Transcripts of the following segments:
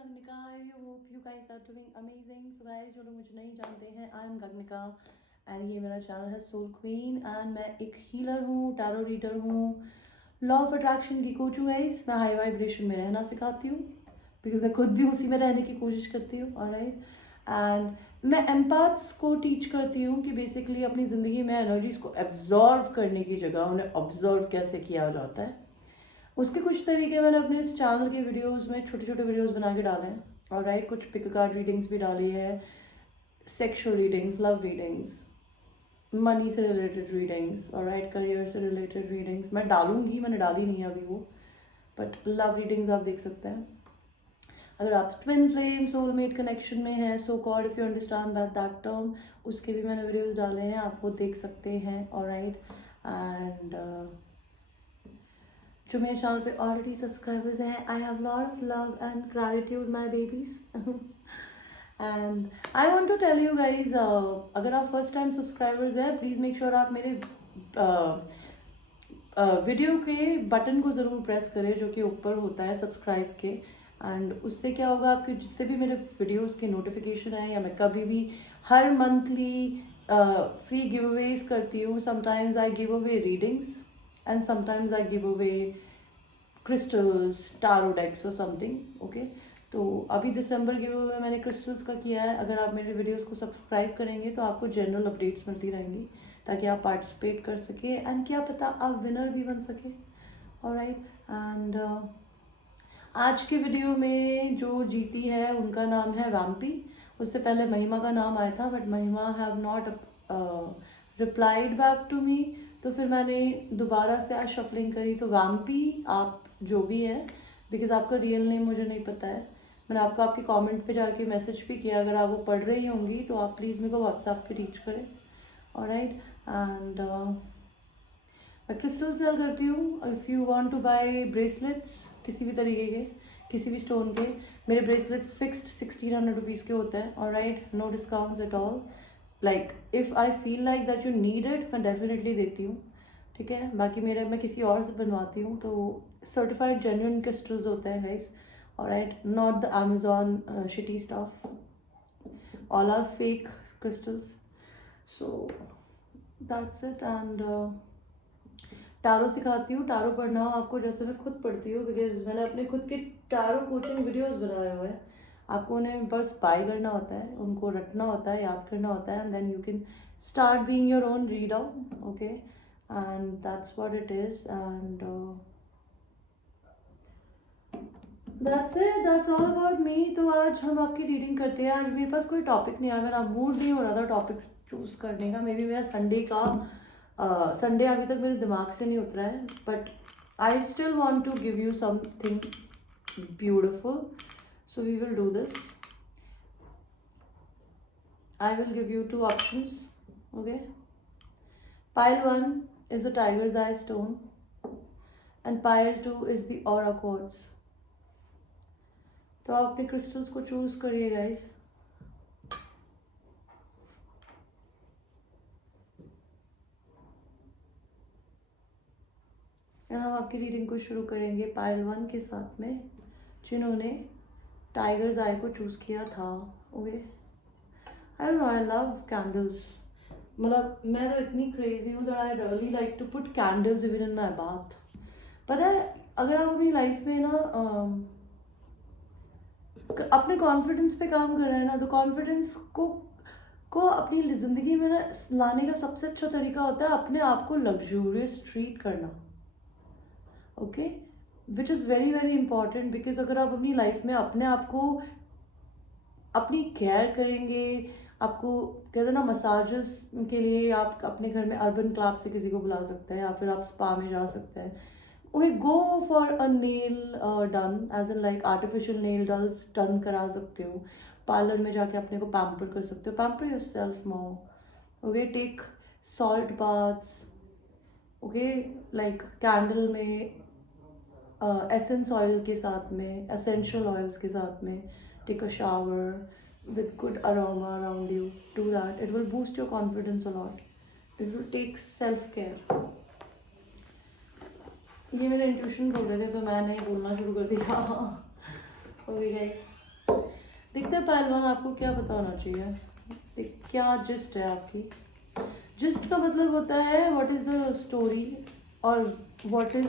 Gagnika. I hope you guys are doing amazing. So guys, जो लोग मुझे नहीं जानते हैं, I am Gagnika and ये मेरा चैनल है सोल क्वीन एंड मैं एक हीलर हूँ, टैरो रीडर हूँ, लॉ ऑफ अट्रैक्शन की कोच हूँ गाइस। मैं हाई वाइब्रेशन में रहना सिखाती हूँ बिकॉज मैं खुद भी उसी में रहने की कोशिश करती हूँ। ऑलराइट, एंड मैं एम्पैथ्स को टीच करती हूँ कि बेसिकली अपनी ज़िंदगी में एनर्जीज को एब्जॉर्व करने की जगह उन्हें ऑब्जर्व कैसे किया जाता है। उसके कुछ तरीके मैंने अपने इस चैनल के वीडियोस में छोटे छोटे वीडियोस बना के डाले हैं। और राइट, कुछ पिक कार्ड रीडिंग्स भी डाली है, sexual readings, love readings, money से रिलेटेड रीडिंग्स, और राइट करियर से रिलेटेड रीडिंग्स मैं डालूंगी, मैंने डाली नहीं है अभी वो, बट लव रीडिंग्स आप देख सकते हैं। अगर आप ट्विन फ्लेम सोलमेट कनेक्शन में हैं, so called, if you understand that term, उसके भी मैंने वीडियोस डाले हैं, आप वो देख सकते हैं। और राइट, एंड जो मेरे चैनल पे ऑलरेडी सब्सक्राइबर्स हैं, I have lot of love and gratitude my babies and I want to tell you guys, अगर आप फर्स्ट टाइम सब्सक्राइबर्स हैं, प्लीज़ मेक श्योर आप मेरे वीडियो के बटन को ज़रूर प्रेस करें जो कि ऊपर होता है सब्सक्राइब के। एंड उससे क्या होगा, आपके जितने भी मेरे वीडियोस के नोटिफिकेशन है, या मैं कभी भी हर मंथली फ्री गिव अवेज करती हूँ। Sometimes I give away readings and sometimes I give away crystals, tarot decks or something. Okay, तो अभी दिसंबर गिव अवे मैंने क्रिस्टल्स का किया है। अगर आप मेरे वीडियोस को सब्सक्राइब करेंगे तो आपको जनरल अपडेट्स मिलती रहेंगी ताकि आप पार्टिसिपेट कर सके एंड क्या पता आप विनर भी बन सके। ऑलराइट, एंड आज के वीडियो में जो जीती है उनका नाम है वैम्पी। उससे पहले महिमा का नाम आया था but Mahima have not replied back to me, तो फिर मैंने दोबारा से आज शफलिंग करी। तो वैम्पी आप जो भी है, बिकॉज आपका रियल नेम मुझे नहीं पता है, मैंने आपको आपके कमेंट पे जाके मैसेज भी किया, अगर आप वो पढ़ रही होंगी तो आप प्लीज़ मेरे को व्हाट्सएप पे रीच करें। ऑलराइट, एंड मैं क्रिस्टल सेल करती हूँ। If you want to buy bracelets किसी भी तरीके के, किसी भी स्टोन के, मेरे ब्रेसलेट्स फिक्स्ड 1600 रुपीज़ के होते हैं। Alright, no discounts at all. Like if I feel like that you need it, मैं डेफिनेटली देती हूँ, ठीक है। बाकी मैं किसी और से बनवाती हूँ, तो सर्टिफाइड जेन्युइन क्रिस्टल्स होते हैं guys. Alright, not the Amazon shitty stuff, all are fake crystals. So that's it. And tarot सिखाती हूँ, टारो पढ़ना हो आपको जैसे मैं खुद पढ़ती हूँ, बिकॉज मैंने अपने खुद के टारो कोचिंग वीडियोस बनाए हुए हैं। आपको उन्हें बस बाय करना होता है, उनको रटना होता है, याद करना होता है, and then you can start being your own reader. Okay, and that's what it is, and that's it, that's all about me. तो आज हम आपकी रीडिंग करते हैं। आज मेरे पास कोई टॉपिक नहीं आया, मेरा मूड नहीं हो रहा था टॉपिक चूज करने का। मे बी मेरा संडे अभी तक मेरे दिमाग से नहीं उतरा है, but I still want to give you something beautiful, so we will do this. I will give you two options. Okay, pile 1 is the tiger's eye stone and pile 2 is the aura quartz. तो आप अपने crystals को choose करिए guys. हम आपकी reading को शुरू करेंगे पाइल 1 के साथ में, जिन्होंने टाइगर्स आई को चूज किया था। Okay, I don't know, I love candles. मतलब मैं तो इतनी क्रेजी हूँ that I really like to put candles even in my bath. पता है, अगर आप अपनी लाइफ में ना अपने कॉन्फिडेंस पे काम कर रहे हैं ना, तो कॉन्फिडेंस को अपनी ज़िंदगी में ना लाने का सबसे अच्छा तरीका होता है अपने आप को लग्जूरियस ट्रीट करना। Okay, which is very very important, because अगर आप अपनी लाइफ में अपने आप को अपनी केयर करेंगे, आपको कहते हैं ना मसाजेस के लिए आप अपने घर में अर्बन क्लब से किसी को बुला सकते हैं, या फिर आप स्पा में जा सकते हैं। Okay, go for a nail done, as an like artificial nail done करा सकते हो। पार्लर में जाके अपने को पैम्पर कर सकते हो, pamper yourself more. Okay, take salt baths. Okay, like candle में एसेंस ऑयल के साथ में, एसेंशियल ऑयल्स के साथ में, take a shower with good aroma around you. Do that, it will boost your confidence a lot. It will take self care. ये मेरे intuition बोल रहे थे तो मैंने बोलना शुरू कर दिया। ओके गाइस, देखते हैं पहलवान आपको क्या बताना चाहिए, क्या जिस्ट है आपकी। जिस्ट का मतलब होता है व्हाट इज़ द स्टोरी, और what is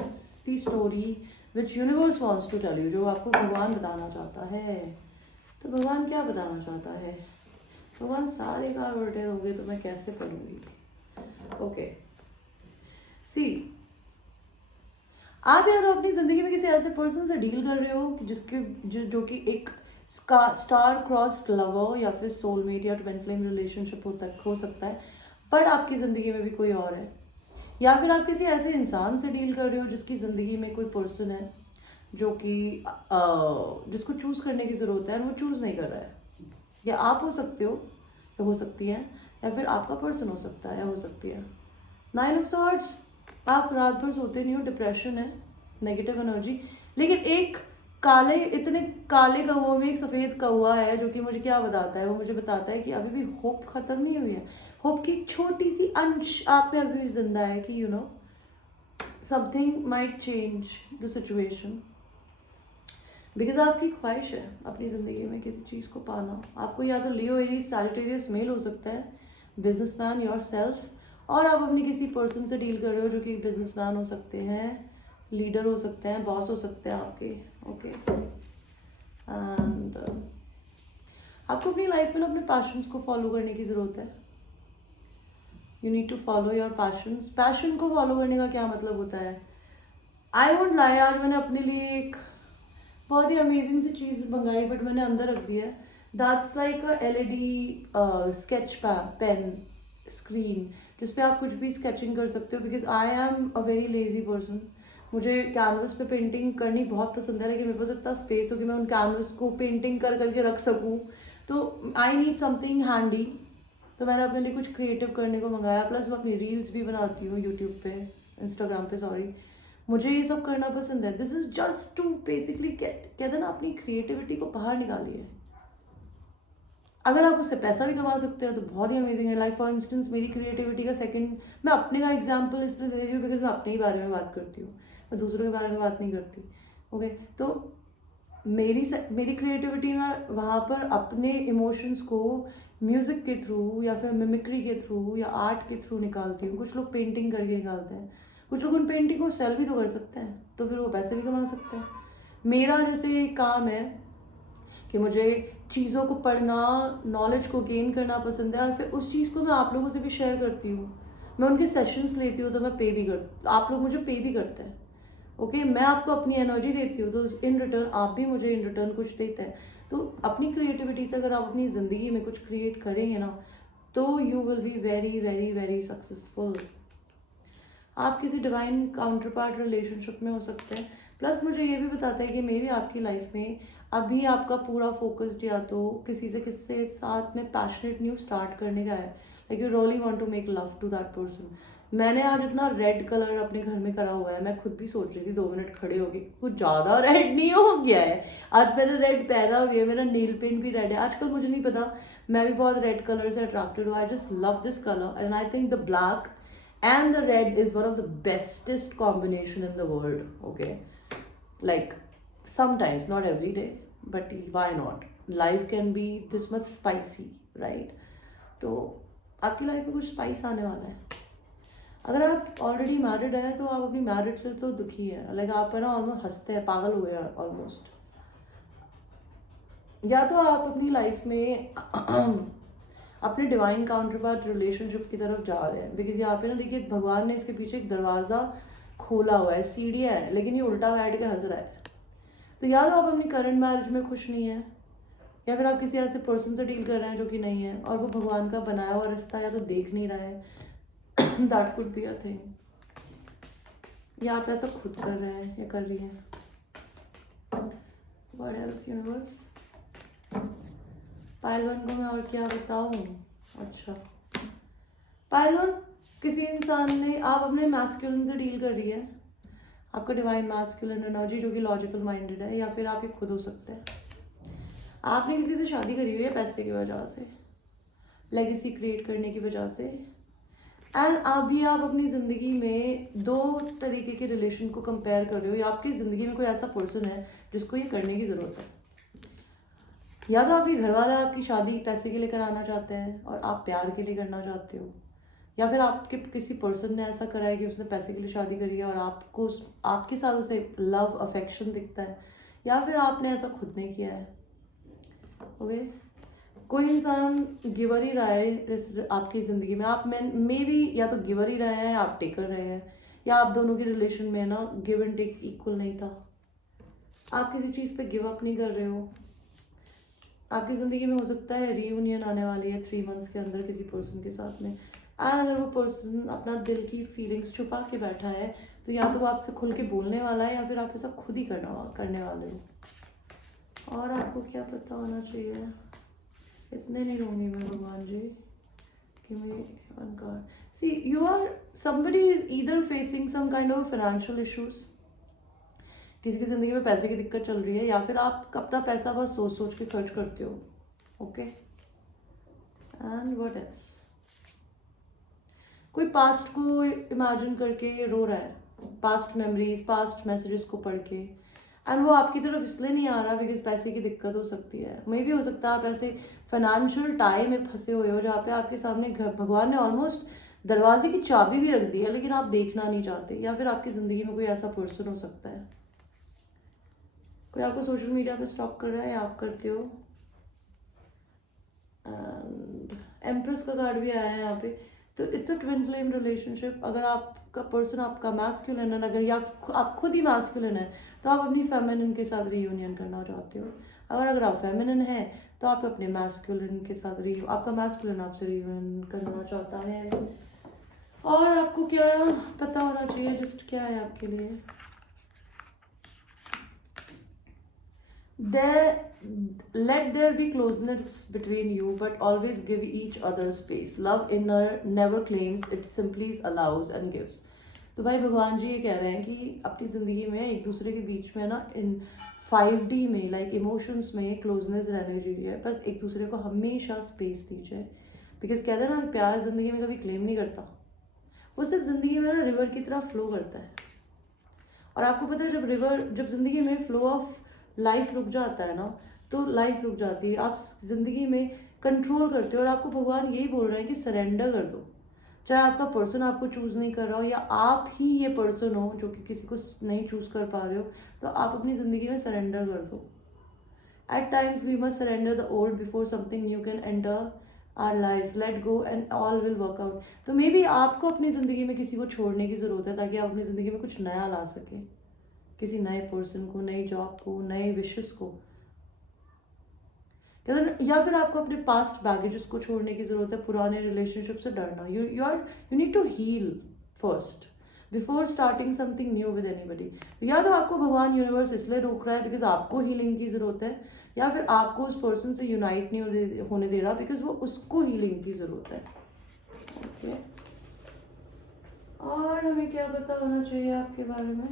the story which universe wants to tell you, जो आपको भगवान बताना चाहता है। तो भगवान क्या बताना चाहता है? भगवान सारे कार्ड उल्टे हो गए तो मैं कैसे पढ़ूंगी। ओके सी, आप या तो अपनी ज़िंदगी में किसी ऐसे पर्सन से डील कर रहे हो कि जो कि एक स्टार क्रॉस्ड लवर या फिर सोलमेट या ट्विन फ्लेम रिलेशनशिप हो सकता है, बट आपकी ज़िंदगी में भी कोई और है। या फिर आप किसी ऐसे इंसान से डील कर रहे हो जिसकी ज़िंदगी में कोई पर्सन है जो कि जिसको चूज़ करने की ज़रूरत है और वो चूज़ नहीं कर रहा है। या आप हो सकते हो, या हो सकती है, या फिर आपका पर्सन हो सकता है, या हो सकती है। 9 ऑफ सॉर्ड्स, आप रात भर सोते नहीं हो, डिप्रेशन है, नेगेटिव एनर्जी, लेकिन एक काले, इतने काले कौओं में एक सफ़ेद कौआ है जो कि मुझे क्या बताता है, वो मुझे बताता है कि अभी भी होप ख़त्म नहीं हुई है। होप की एक छोटी सी अंश आप में अभी भी जिंदा है कि something might change the situation, because आपकी ख्वाहिश है अपनी ज़िंदगी में किसी चीज़ को पाना। आपको या तो लियो एरीज सैजिटेरियस मेल हो सकता है, बिजनेसमैन योर सेल्फ, और आप अपने किसी पर्सन से डील कर रहे हो जो कि बिजनेसमैन हो सकते हैं, लीडर हो सकते हैं, बॉस हो सकते हैं आपके। ओके एंड आपको अपनी लाइफ में अपने पैशंस को फॉलो करने की ज़रूरत है। You need to follow your passions. Passion को फॉलो करने का क्या मतलब होता है? आई वोंट लाई, आज मैंने अपने लिए एक बहुत ही अमेजिंग सी चीज़ मंगाई, बट मैंने अंदर रख दिया है। That's like a LED sketch pen screen, जिस पे आप कुछ भी स्केचिंग कर सकते हो, because I am a very lazy person. मुझे कैनवस पे पेंटिंग करनी बहुत पसंद है, लेकिन मेरे पास इतना स्पेस हो कि मैं उन कैनवस को पेंटिंग कर करके रख सकूँ, तो आई नीड समथिंग हैंडी। तो मैंने अपने लिए कुछ क्रिएटिव करने को मंगाया, प्लस मैं अपनी रील्स भी बनाती हूँ यूट्यूब पे, इंस्टाग्राम पे, सॉरी। मुझे ये सब करना पसंद है। This is just to basically कहते हैं ना, अपनी क्रिएटिविटी को बाहर निकालिए। अगर आप उससे पैसा भी कमा सकते हो तो बहुत ही अमेजिंग है। लाइक फॉर इंस्टेंस मेरी क्रिएटिविटी का सेकंड, मैं अपने का एग्जांपल इसलिए दे रही हूँ बिकॉज मैं अपने ही बारे में बात करती हूँ, मैं दूसरों के बारे में बात नहीं करती। ओके तो मेरी क्रिएटिविटी में वहाँ पर अपने इमोशंस को म्यूज़िक के थ्रू या फिर मिमिक्री के थ्रू या आर्ट के थ्रू निकालती हूँ। कुछ लोग पेंटिंग करके निकालते हैं, कुछ लोग उन पेंटिंग को सेल भी तो कर सकते हैं, तो फिर वो पैसे भी कमा सकते हैं। मेरा जैसे काम है कि मुझे चीज़ों को पढ़ना, नॉलेज को गेन करना पसंद है, और फिर उस चीज़ को मैं आप लोगों से भी शेयर करती हूँ। मैं उनके सेशंस लेती हूँ तो मैं पे भी आप लोग मुझे पे भी करते हैं। ओके मैं आपको अपनी एनर्जी देती हूँ, तो इन रिटर्न आप भी मुझे इन रिटर्न कुछ देते हैं। तो अपनी क्रिएटिविटी से अगर आप अपनी ज़िंदगी में कुछ क्रिएट करेंगे ना, तो you will be very very very successful. आप किसी डिवाइन काउंटर पार्ट रिलेशनशिप में हो सकते हैं। प्लस मुझे ये भी बताता है कि मे बी आपकी लाइफ में अभी आपका पूरा फोकस्ड या तो किसी से साथ में पैशनेट न्यू स्टार्ट करने का है, like you really want to make love to that person. मैंने आज इतना रेड कलर अपने घर में करा हुआ है, मैं खुद भी सोच रही थी 2 मिनट खड़े होके, कुछ ज़्यादा रेड नहीं हो गया है? आज मैंने रेड पहना हुआ है, मेरा नेल पेंट भी रेड है। आजकल मुझे नहीं पता, मैं भी बहुत रेड कलर से अट्रैक्टेड हूँ। I just love this colour and I think the black and the red is one of the bestest combination in the world. Okay, like sometimes, not every day, but why not? Life can be this much spicy, right? तो आपकी life में कुछ spice आने वाला है। अगर आप already married हैं तो आप अपनी मैरिड से तो दुखी है, लाइक आप है ना ऑलमोस्ट हंसते हैं, पागल हो गए हैं ऑलमोस्ट। या तो आप अपनी लाइफ में अपने डिवाइन काउंटर पार्ट रिलेशनशिप की तरफ जा रहे हैं, बिकॉज यहाँ पे ना देखिए भगवान ने इसके पीछे एक दरवाज़ा खोला हुआ है, सीढ़ियाँ है, लेकिन ये उल्टा बैठ के हंस रहा है। तो या तो आप अपनी करंट मैरिज में खुश नहीं है, या फिर आप किसी ऐसे पर्सन से डील कर रहे हैं जो कि नहीं है, और वो भगवान का बनाया हुआ रिश्ता या तो देख नहीं रहा है that could be a thing, या आप ऐसा खुद कर रहे हैं या कर रही हैं। What else universe? पायलवन को मैं और क्या बताऊं? अच्छा, पायलवन किसी इंसान ने, आप अपने मैस्कुलिन से डील कर रही है, आपका डिवाइन मैस्कुलिन एनर्जी जो कि लॉजिकल माइंडेड है, या फिर आप ये खुद हो सकते हैं। आपने किसी से शादी करी हुई है पैसे की वजह से, लेगेसी क्रिएट करने की वजह से, एंड अभी आप अपनी ज़िंदगी में 2 तरीके के रिलेशन को कंपेयर कर रहे हो, या आपकी ज़िंदगी में कोई ऐसा पर्सन है जिसको ये करने की ज़रूरत है। या तो आपके घर वाले आपकी शादी पैसे के लिए कराना चाहते हैं और आप प्यार के लिए करना चाहते हो, या फिर आपके किसी पर्सन ने ऐसा करा है कि उसने पैसे के लिए शादी करी है और आपको आपके साथ उसे लव अफेक्शन दिखता है, या फिर आपने ऐसा खुद ने किया है। ओके, कोई इंसान गिवर ही रहा है आपकी ज़िंदगी में। आप मे भी या तो गिवर ही रहे हैं या आप टेकर रहे हैं, या आप दोनों के रिलेशन में ना गिव एंड टेक इक्वल नहीं था। आप किसी चीज़ पे गिव अप नहीं कर रहे हो। आपकी ज़िंदगी में हो सकता है रीयूनियन आने वाली है 3 मंथ्स के अंदर किसी पर्सन के साथ में, एंड अगर वो पर्सन अपना दिल की फीलिंग्स छुपा के बैठा है तो या तो वो आपसे खुल के बोलने वाला है या फिर आप ऐसा खुद ही करने वाले हो। और आपको क्या पता होना चाहिए, इतने नहीं रहूँगी मैं भगवान जी कि मैं अनकार। See you are somebody is either facing some kind of financial issues, किसी की ज़िंदगी में पैसे की दिक्कत चल रही है, या फिर आप अपना पैसा बस सोच सोच के खर्च करते हो। ओके, एंड व्हाट एल्स, कोई पास्ट को इमेजिन करके रो रहा है, पास्ट मेमोरीज पास्ट मैसेजेस को पढ़ के, एंड वो आपकी तरफ इसलिए नहीं आ रहा बिकॉज पैसे की दिक्कत हो सकती है। मे भी हो सकता है आप ऐसे फाइनेंशियल टाई में फंसे हुए हो जहाँ पे आपके सामने घर भगवान ने ऑलमोस्ट दरवाजे की चाबी भी रख दी है लेकिन आप देखना नहीं चाहते, या फिर आपकी ज़िंदगी में कोई ऐसा पर्सन हो सकता है, कोई आपको सोशल मीडिया पे स्टॉक कर रहा है या आप करते हो। एंड एम्प्रेस का कार्ड भी आया है यहाँ पे, तो it's a twin flame relationship. अगर आपका पर्सन आपका मैस्कुलिन है, अगर या आप खुद ही मैस्कुलिन है तो आप अपनी फेमिनिन के साथ रीयूनियन करना चाहते हो। अगर आप फेमिनिन है तो आप अपने मैस्कुलिन के साथ आपका मैस्कुलिन आपसे रीयूनियन करना चाहता है। और आपको क्या पता होना चाहिए, जस्ट क्या है आपके लिए, let there be closeness between you, but always give each other space. Love inner never claims, it simply allows and gives. तो भाई भगवान जी ये कह रहे हैं कि अपनी ज़िंदगी में एक दूसरे के बीच में ना इन 5D में लाइक इमोशंस में क्लोजनेस रहने चाहिए, पर एक दूसरे को हमेशा स्पेस दीजिए। बिकॉज कहते हैं ना प्यार ज़िंदगी में कभी क्लेम नहीं करता, वो सिर्फ ज़िंदगी में ना रिवर की तरह फ्लो करता है। और आपको पता है जब ज़िंदगी में फ्लो ऑफ लाइफ रुक जाता है ना तो लाइफ रुक जाती है, आप ज़िंदगी में कंट्रोल करते हो। और आपको भगवान यही बोल रहे हैं कि सरेंडर कर दो, चाहे आपका पर्सन आपको चूज़ नहीं कर रहा हो या आप ही ये पर्सन हो जो कि किसी को नहीं चूज़ कर पा रहे हो, तो आप अपनी ज़िंदगी में सरेंडर कर दो। At times we must surrender the old before something new can enter our lives, let go and all will work out. तो मे बी आपको अपनी ज़िंदगी में किसी को छोड़ने की ज़रूरत है ताकि आप अपनी ज़िंदगी में कुछ नया ला सकें, किसी नए पर्सन को, नई जॉब को, नए विशेस को, या फिर आपको अपने पास्ट बैगेजेस को छोड़ने की ज़रूरत है, पुराने रिलेशनशिप से डरना। You need to heal first before starting something new with anybody. या तो आपको भगवान यूनिवर्स इसलिए रोक रहा है बिकॉज आपको हीलिंग की ज़रूरत है, या फिर आपको उस पर्सन से यूनाइट नहीं होने दे रहा बिकॉज वो उसको हीलिंग की ज़रूरत है। ओके, और हमें क्या पता होना चाहिए आपके बारे में,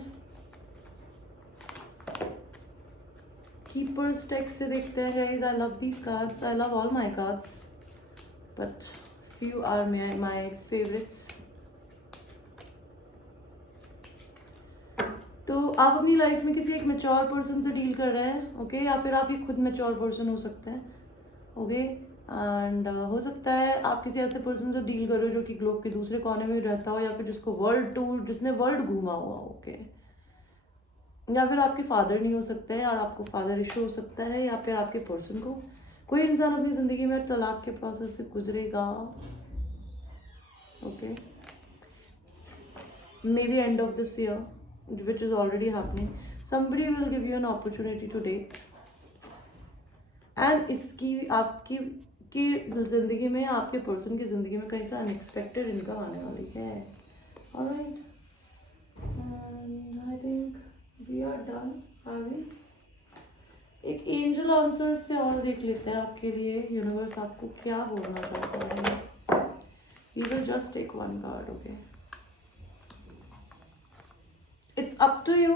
कीपर्स टेक्स से देखते हैं guys. I love these cards, I love all my cards but few are my favourites. तो आप अपनी लाइफ में किसी एक मैच्योर पर्सन से डील कर रहे हैं, ओके, या फिर आप ही खुद मैच्योर पर्सन हो सकते हैं, ओके। एंड हो सकता है आप किसी ऐसे पर्सन से डील कर रहे हो जो कि ग्लोब के दूसरे कोने में रहता हो, या फिर जिसने वर्ल्ड घूमा हुआ, ओके। या फिर आपके फादर नहीं हो सकते हैं और आपको फादर इशू हो सकता है, या फिर आपके पर्सन को कोई इंसान अपनी ज़िंदगी में तलाक के प्रोसेस से गुजरेगा, okay, may be end of this year which is already happening. Somebody will give you an opportunity to date, and इसकी आपकी ज़िंदगी में, आपके पर्सन की ज़िंदगी में कहीं से अनएक्सपेक्टेड इनकम आने वाली है। Alright, and I think we are done, are we. एक एंजल आंसर से और देख लेते हैं आपके लिए यूनिवर्स आपको क्या बोलना चाहता है। We will just take one card, okay. It's up to you,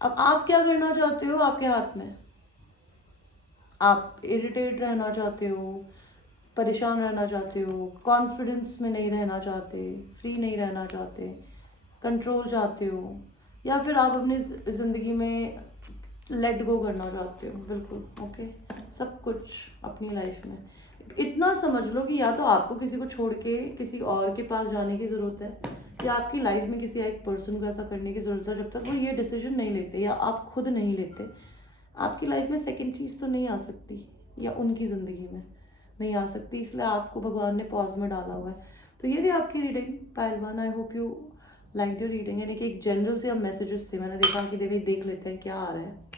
अब आप क्या करना चाहते हो आपके हाथ में। आप इरिटेट रहना चाहते हो, परेशान रहना चाहते हो, कॉन्फिडेंस में नहीं रहना चाहते, फ्री नहीं रहना चाहते, कंट्रोल चाहते हो, या फिर आप अपनी ज़िंदगी में लेट गो करना चाहते हो, बिल्कुल। ओके, सब कुछ अपनी लाइफ में इतना समझ लो कि या तो आपको किसी को छोड़ के किसी और के पास जाने की ज़रूरत है, या आपकी लाइफ में किसी एक पर्सन को ऐसा करने की ज़रूरत है। जब तक वो ये डिसीजन नहीं लेते या आप खुद नहीं लेते, आपकी लाइफ में सेकंड चीज़ तो नहीं आ सकती, या उनकी ज़िंदगी में नहीं आ सकती। इसलिए आपको भगवान ने पॉज में डाला हुआ है। तो ये थी आपकी reading Payal 1। I hope you like your reading. यानी कि एक जनरल से अब मैसेजेस थे, मैंने देखा कि देख लेते हैं क्या आ रहा है।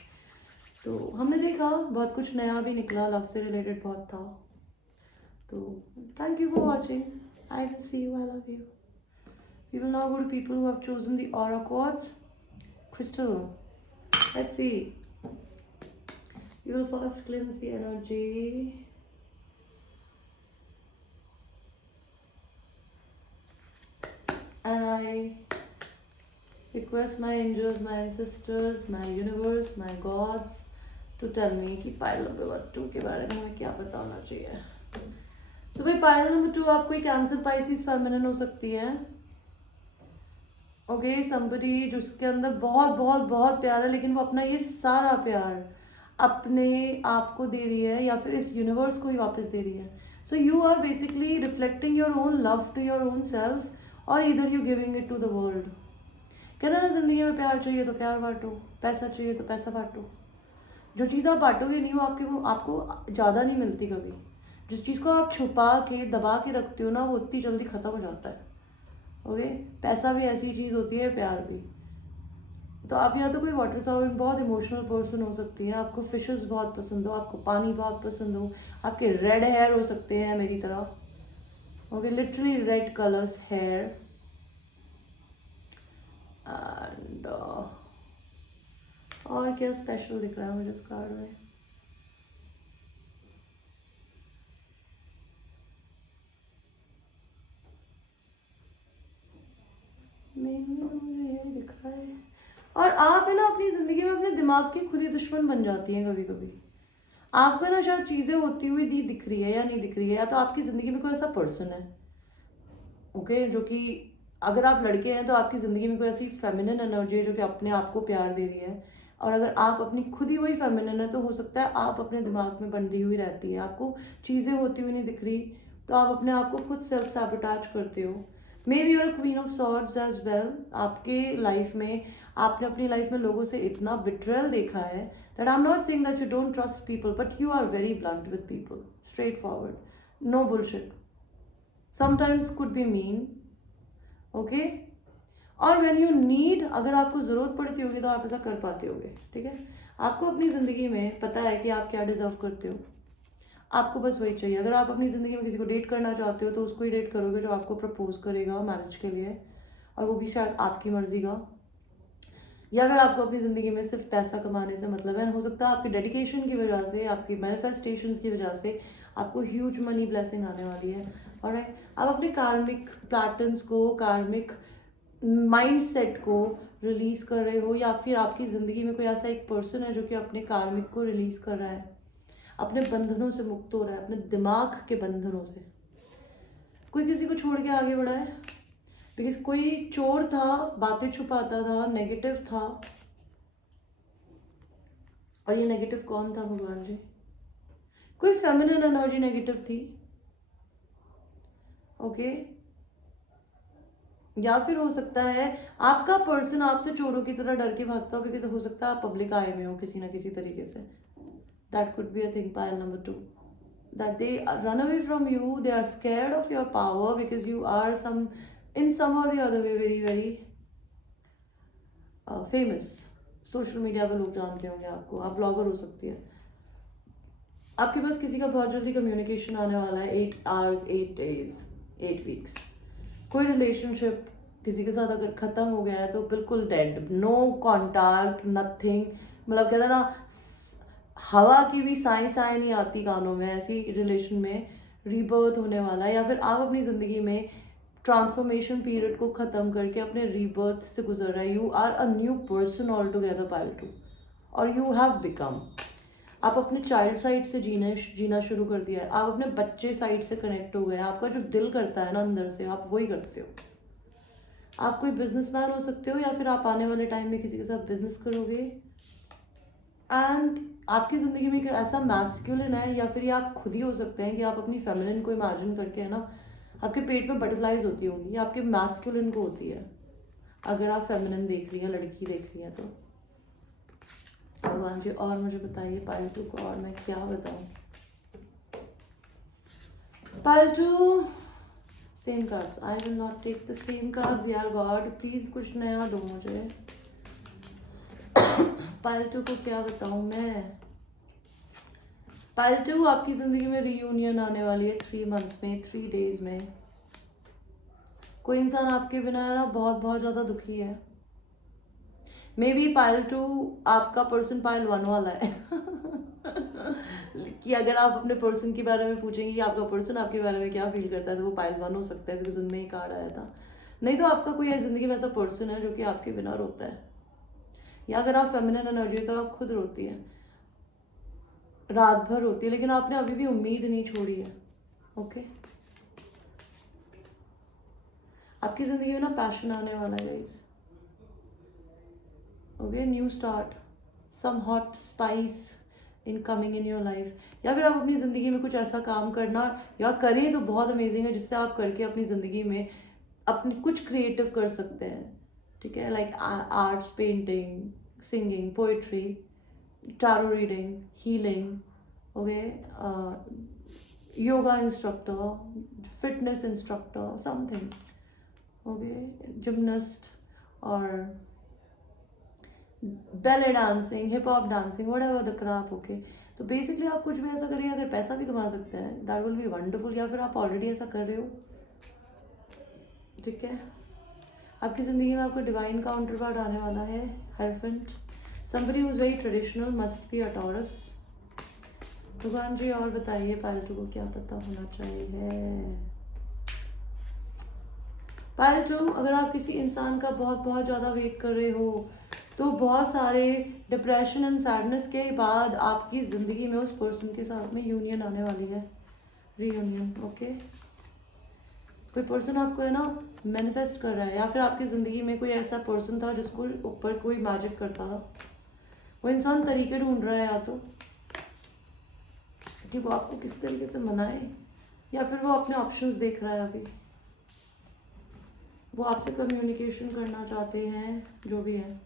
तो हमने देखा बहुत कुछ नया भी निकला, लव से रिलेटेड बहुत था। तो thank you for watching. I will see you, I love you. We will now go to people who have chosen the aura quartz crystal. Let's see. You will first cleanse the energy. And I request my angels, my ancestors, my universe, my gods to tell me कि pile number 2 के बारे में हमें क्या पता होना चाहिए। So भाई pile number 2 आपको कैंसर पाइसिस फेमिनिन हो सकती है। ओके, somebody जिसके अंदर बहुत बहुत बहुत प्यार है, लेकिन वो अपना ये सारा प्यार अपने आप को दे रही है या फिर इस यूनिवर्स को ही वापस दे रही है। So you are basically reflecting your own love to your own self, और इधर you giving it to the world. कहते हैं ना, जिंदगी में प्यार चाहिए तो प्यार बांटो, पैसा चाहिए तो पैसा बांटो। जो चीज़ आप बांटोगे नहीं, वो आपको ज़्यादा नहीं मिलती कभी। जिस चीज़ को आप छुपा के दबा के रखते हो ना, वो उतनी जल्दी ख़त्म हो जाता है। ओके, पैसा भी ऐसी चीज़ होती है, प्यार भी। तो आप या तो कोई वाटर साउंड बहुत इमोशनल पर्सन हो सकती है, आपको फिशेस बहुत पसंद हो, आपको पानी बहुत पसंद हो, आपके रेड हेयर हो सकते हैं मेरी तरह। Okay, literally red colours hair. And और क्या स्पेशल दिख रहा है मुझे इस कार्ड में? मेनली मुझे ये दिख रहा है। और आप है ना अपनी ज़िंदगी में अपने दिमाग की खुद ही दुश्मन बन जाती हैं कभी कभी। आपको ना शायद चीज़ें होती हुई दिख रही है या नहीं दिख रही है, या तो आपकी ज़िंदगी में कोई ऐसा पर्सन है, ओके, जो कि अगर आप लड़के हैं तो आपकी ज़िंदगी में कोई ऐसी फेमिनिन एनर्जी है जो कि अपने आप को प्यार दे रही है। और अगर आप अपनी खुद ही वही फेमिनिन है, तो हो सकता है आप अपने दिमाग में बंधी हुई रहती है, आपको चीज़ें होती हुई नहीं दिख रही, तो आप अपने आप को खुद सेल्फ सैबोटाज करते हो। Maybe your queen of swords as well. आपके लाइफ में आपने अपनी लाइफ में लोगों से इतना बिट्रेयल देखा है that I'm not saying that you don't trust people, but you are very blunt with people, straightforward, no bullshit. Sometimes could be mean, okay? और when you need, अगर आपको ज़रूरत पड़ती होगी तो आप ऐसा कर पाते होगे, ठीक है? आपको अपनी ज़िंदगी में पता है कि आप क्या डिज़र्व करते हो, आपको बस वही चाहिए। अगर आप अपनी ज़िंदगी में किसी को डेट करना चाहते हो तो उसको ही डेट करोगे जो आपको प्रपोज करेगा मैरिज के लिए, और वो भी शायद आपकी मर्जी का। या अगर आपको अपनी ज़िंदगी में सिर्फ पैसा कमाने से मतलब है, हो सकता है आपकी डेडिकेशन की वजह से, आपकी मैनिफेस्टेशंस की वजह से आपको ह्यूज मनी ब्लेसिंग आने वाली है। और आप अपने कार्मिक पैटर्न्स को, कार्मिक माइंडसेट को रिलीज़ कर रहे हो, या फिर आपकी ज़िंदगी में कोई ऐसा एक पर्सन है जो कि अपने कार्मिक को रिलीज़ कर रहा है, अपने बंधनों से मुक्त हो रहा है, अपने दिमाग के बंधनों से। कोई किसी को छोड़ के आगे बढ़ा है, बिकॉज कोई चोर था, बातें छुपाता था, नेगेटिव था। और ये नेगेटिव कौन था भगवान जी? कोई फेमिनिन एनर्जी नेगेटिव थी, ओके? या फिर हो सकता है आपका पर्सन आपसे चोरों की तरह डर के भागता हो, बिकॉज हो सकता है आप पब्लिक आए में हो किसी ना किसी तरीके से। That could be a thing, pile number 2, that they run away from you, they are scared of your power because you are in some or the other way very famous. Social media पर लोग जानते होंगे आपको, आप blogger हो सकती है। आपके पास किसी का बहुत जल्दी कम्युनिकेशन आने वाला है, 8 hours 8 days 8 weeks। कोई रिलेशनशिप किसी के साथ अगर ख़त्म हो गया है तो बिल्कुल डेड, नो कॉन्टैक्ट, नथिंग। मतलब कहते हैं ना, हवा की भी साई साई नहीं आती कानों में, ऐसी रिलेशन में रीबर्थ होने वाला है। या फिर आप अपनी ज़िंदगी में ट्रांसफॉर्मेशन पीरियड को ख़त्म करके अपने रीबर्थ से गुजर रहे हैं। You are a new person all together pile 2, और यू हैव बिकम। आप अपने चाइल्ड साइड से जीना शुरू कर दिया है, आप अपने बच्चे साइड से कनेक्ट हो गए। आपका जो दिल करता है ना अंदर से, आप वही करते हो। आप कोई बिजनेसमैन हो सकते हो, या फिर आप आने वाले टाइम में किसी के साथ बिजनेस करोगे। एंड आपकी ज़िंदगी में एक ऐसा मैस्कुलिन है, या फिर ये आप खुद ही हो सकते हैं कि आप अपनी फेमिनिन को इमेजिन करके, है ना, आपके पेट में बटरफ्लाइज होती होंगी, ये आपके मैस्कुलिन को होती है। अगर आप फेमिनिन देख रही हैं, लड़की देख रही हैं, तो भगवान जी और मुझे बताइए पालतू को, और मैं क्या बताऊँ। पालतू same cards, I will not take the same cards यार, गॉड प्लीज कुछ नया दो मुझे। पालतू को क्या बताऊं मैं। पालतू, आपकी जिंदगी में रीयूनियन आने वाली है 3 मंथ्स में, 3 डेज में। कोई इंसान आपके बिना है ना बहुत बहुत ज्यादा दुखी है। मे बी पालतू आपका पर्सन पाइल 1 वाला है कि अगर आप अपने पर्सन के बारे में पूछेंगे कि आपका पर्सन आपके बारे में क्या फील करता है, तो वो पाइल 1 हो सकता है, बिकॉज उनमें ही कार्ड आया था। नहीं तो आपका कोई जिंदगी में ऐसा पर्सन है जो कि आपके बिना रोता है, या अगर आप फेमिनिन एनर्जी तो आप खुद रोती है, रात भर रोती है, लेकिन आपने अभी भी उम्मीद नहीं छोड़ी है। ओके, आपकी जिंदगी में ना पैशन आने वाला है guys. Okay, new start, some hot spice incoming in your life, या फिर आप अपनी ज़िंदगी में कुछ ऐसा काम करना या करें तो बहुत अमेजिंग है, जिससे आप करके अपनी ज़िंदगी में अपनी कुछ क्रिएटिव कर सकते हैं। ठीक है, like arts, painting, singing, poetry, tarot reading, healing, okay, yoga instructor, fitness instructor, something, okay, gymnast और ballet dancing, hip hop dancing, whatever the crap. Okay, तो बेसिकली आप कुछ भी ऐसा करिए, अगर पैसा भी कमा सकते हैं, दैट विल बी वंडरफुल, या फिर आप ऑलरेडी ऐसा कर रहे हो। ठीक है, आपकी ज़िंदगी में आपको डिवाइन काउंटर पार्ट आने वाला है, hierophant, somebody who is very traditional, must be a Taurus. भगवान जी और बताइए पालतू को क्या पता होना चाहिए। पालतू, अगर आप किसी इंसान का बहुत बहुत ज़्यादा वेट कर रहे हो, तो बहुत सारे डिप्रेशन एंड सैडनेस के बाद आपकी ज़िंदगी में उस पर्सन के साथ में यूनियन आने वाली है, रीयूनियन। ओके, कोई पर्सन आपको है ना मैनिफेस्ट कर रहा है, या फिर आपकी ज़िंदगी में कोई ऐसा पर्सन था जिसको ऊपर कोई मैजिक करता था। वो इंसान तरीके ढूंढ रहा है, या तो कि वो आपको किस तरीके से मनाए, या फिर वो अपने ऑप्शंस देख रहा है अभी, वो आपसे कम्युनिकेशन करना चाहते हैं, जो भी है।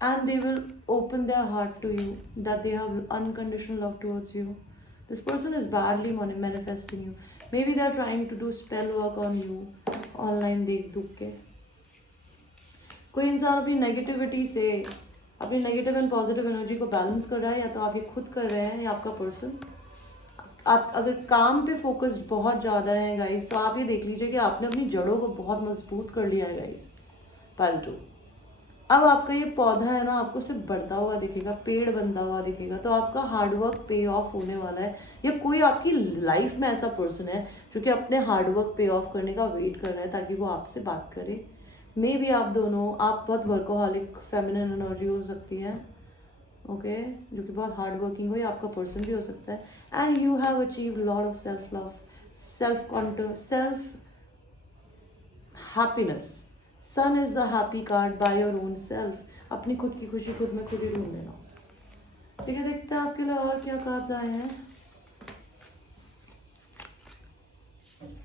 And they will open their heart to you, that they have unconditional love towards you. This person is badly manifesting you. Maybe they are trying to do spell work on you, online देख दुख के। कोई इंसान अपनी negativity से, अपनी negative and positive energy को balance कर रहा है, या तो आप ये खुद कर रहे हैं, या आपका पर्सन। आप अगर काम पे फोकस्ड बहुत ज़्यादा है गाइस, तो आप ये देख लीजिए कि आपने अपनी जड़ों को बहुत मजबूत कर लिया है गाइस, पालतू। अब आपका ये पौधा है ना, आपको सिर्फ बढ़ता हुआ दिखेगा, पेड़ बनता हुआ दिखेगा, तो आपका हार्डवर्क पे ऑफ होने वाला है। या कोई आपकी लाइफ में ऐसा पर्सन है जो कि अपने हार्डवर्क पे ऑफ करने का वेट कर रहा है, ताकि वो आपसे बात करे। मे बी आप दोनों, आप बहुत वर्कोहॉलिक फेमिनिन एनर्जी हो सकती है, ओके, जो कि बहुत हार्ड वर्किंग हो, या आपका पर्सन भी हो सकता है। And you have achieve lot of self love, self control, self happiness. Sun is the happy card by your own self. अपनी खुद की खुशी खुद में खुद ही ढूंढ लेना। ठीक है, देखते हैं आपके लिए और क्या कार्ड्स आए हैं।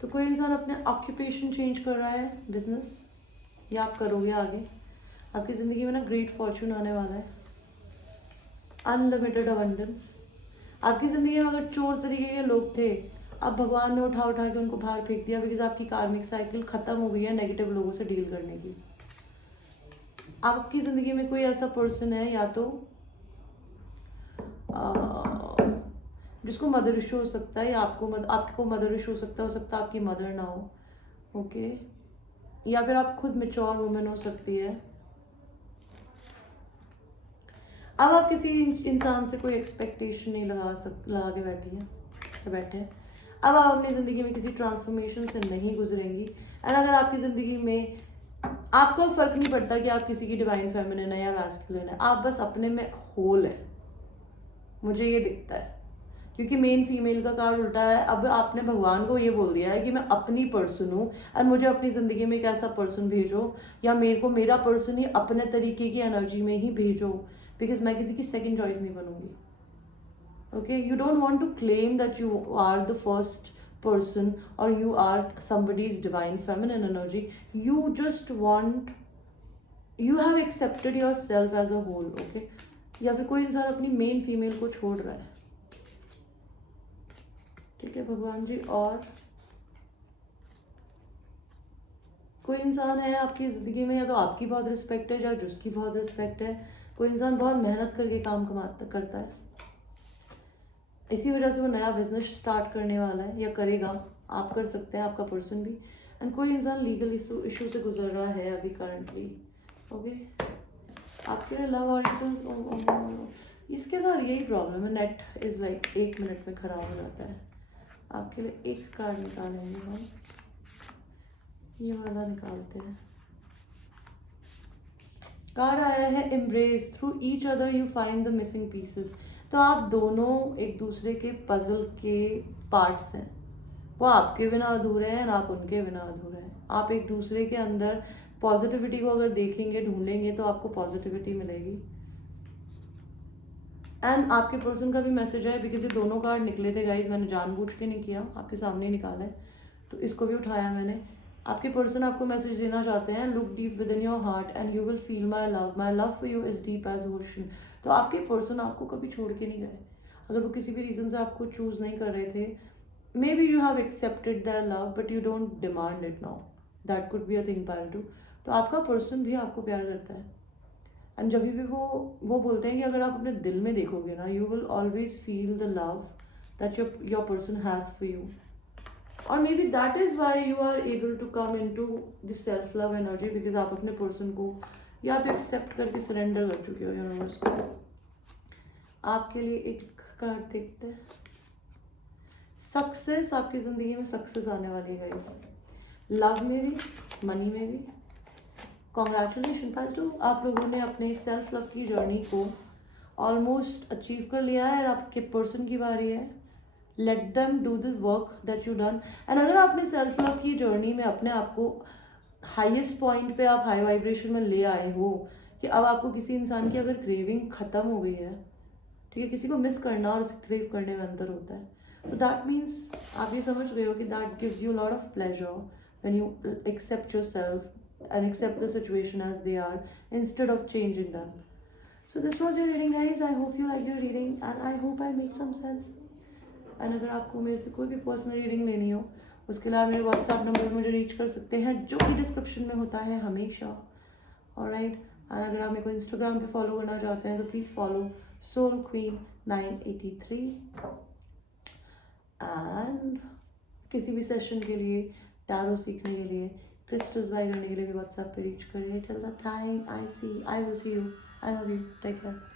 तो कोई इंसान अपने ऑक्यूपेशन चेंज कर रहा है, बिजनेस, या आप करोगे आगे। आपकी ज़िंदगी में ना ग्रेट फॉर्चून आने वाला है, अनलिमिटेड अबंडेंस। आपकी ज़िंदगी में अगर चोर तरीके के लोग थे, अब भगवान ने उठा उठा के उनको बाहर फेंक दिया, बिकॉज आपकी कार्मिक साइकिल ख़त्म हो गई है नेगेटिव लोगों से डील करने की। आपकी ज़िंदगी में कोई ऐसा पर्सन है, या तो जिसको मदर इशू हो सकता है, या आपको मदर इशू हो सकता है आपकी मदर ना हो, ओके, या फिर आप खुद मैच्योर वुमेन हो सकती है। अब आप किसी इंसान से कोई एक्सपेक्टेशन नहीं लगा के बैठे हैं। अब आप अपनी ज़िंदगी में किसी ट्रांसफॉर्मेशन से नहीं गुजरेंगी। एंड अगर आपकी ज़िंदगी में आपको फ़र्क नहीं पड़ता कि आप किसी की डिवाइन फेमिनिन है या मैस्कुलिन है, आप बस अपने में होल है, मुझे ये दिखता है, क्योंकि मेन फीमेल का कार्ड उल्टा है। अब आपने भगवान को ये बोल दिया है कि मैं अपनी पर्सन हूँ, और मुझे अपनी ज़िंदगी में एक ऐसा पर्सन भेजो, या मेरे को मेरा पर्सन ही अपने तरीके की एनर्जी में ही भेजो। बिकॉज मैं किसी की सेकेंड चॉइस नहीं बनूंगी. Okay, you don't want to claim that you are the first person or you are somebody's divine feminine energy. You just want, you have accepted yourself as a whole. Okay, या फिर कोई इंसान अपनी main female को छोड़ रहा है. ठीक है भगवान जी. और कोई इंसान है आपकी ज़िंदगी में, या तो आपकी बहुत रिस्पेक्ट है या जिसकी बहुत रिस्पेक्ट है. कोई इंसान बहुत मेहनत करके काम करता है, इसी वजह से वो नया बिजनेस स्टार्ट करने वाला है या करेगा. आप कर सकते हैं, आपका पर्सन भी. एंड कोई इंसान लीगल इशू से गुजर रहा है अभी करंटली. ओके, आपके लिए लव आर्टिकल्स, इसके साथ यही प्रॉब्लम है, नेट इज़ लाइक 1 मिनट में ख़राब हो जाता है. आपके लिए एक कार्ड निकालेंगे हम, ये वाला निकालते हैं. कार्ड आया है embrace. Through each other you find the missing pieces. तो आप दोनों एक दूसरे के पजल के पार्ट्स हैं. वो आपके बिना अधूरे हैं, आप उनके बिना अधूरे हैं. आप एक दूसरे के अंदर पॉजिटिविटी को अगर देखेंगे, ढूंढेंगे, तो आपको पॉजिटिविटी मिलेगी. एंड आपके पर्सन का भी मैसेज है, बिकॉज ये दोनों कार्ड निकले थे गाइज, मैंने जानबूझ के नहीं किया, आपके सामने ही निकाला है, तो इसको भी उठाया मैंने. आपके पर्सन आपको मैसेज देना चाहते हैं, look deep within your heart and you will feel my love for you is deep as ocean. तो आपके पर्सन आपको कभी छोड़ के नहीं गए. अगर वो किसी भी रीज़न से आपको चूज़ नहीं कर रहे थे, maybe you have accepted their love but you don't demand it now. That could be a thing parallel to. तो आपका पर्सन भी आपको प्यार करता है. एंड जब भी वो बोलते हैं कि अगर आप अपने दिल में देखोगे ना, you will always feel the love that your person has for you. और may be that is why you are able to come into the self love energy, because आप अपने पर्सन को या तो एक्सेप्ट करके surrender कर चुके हो यूनिवर्स को. आपके लिए एक कार्ड देखते हैं. सक्सेस. आपकी ज़िंदगी में सक्सेस आने वाली है गाइस, लव में भी, मनी में भी. कॉन्ग्रेचुलेशन पाल्टू, आप लोगों ने अपने सेल्फ लव की जर्नी को ऑलमोस्ट अचीव कर लिया है. और आपके पर्सन की बारी है. Let them do the work that you done. And अगर आपने सेल्फ लव की जर्नी में अपने आप को हाईएस्ट पॉइंट पे, आप हाई वाइब्रेशन में ले आए हो, कि अब आपको किसी इंसान की अगर क्रेविंग ख़त्म हो गई है, ठीक है, किसी को मिस करना और उसे क्रेव करने में अंतर होता है, तो दैट मीन्स आप ये समझ रहे हो कि that gives you lot of pleasure when you accept your self and accept the situation as they are instead of changing them. So this was your reading guys. I hope you liked your reading and I hope I made some sense. And अगर आपको मेरे से कोई भी personal reading लेनी हो, उसके लिए आप मेरे व्हाट्सएप नंबर पर मुझे रीच कर सकते हैं, जो कि डिस्क्रिप्शन में होता है हमेशा. ऑलराइट. और अगर आप मेरे को इंस्टाग्राम पे फॉलो करना चाहते हैं तो please follow soul queen 983. And किसी भी सेशन के लिए, टैरो सीखने के लिए, क्रिस्टल्स बाय करने के लिए भी व्हाट्सएप पे रीच करिए. Till the time I will see you. I love you. Take care.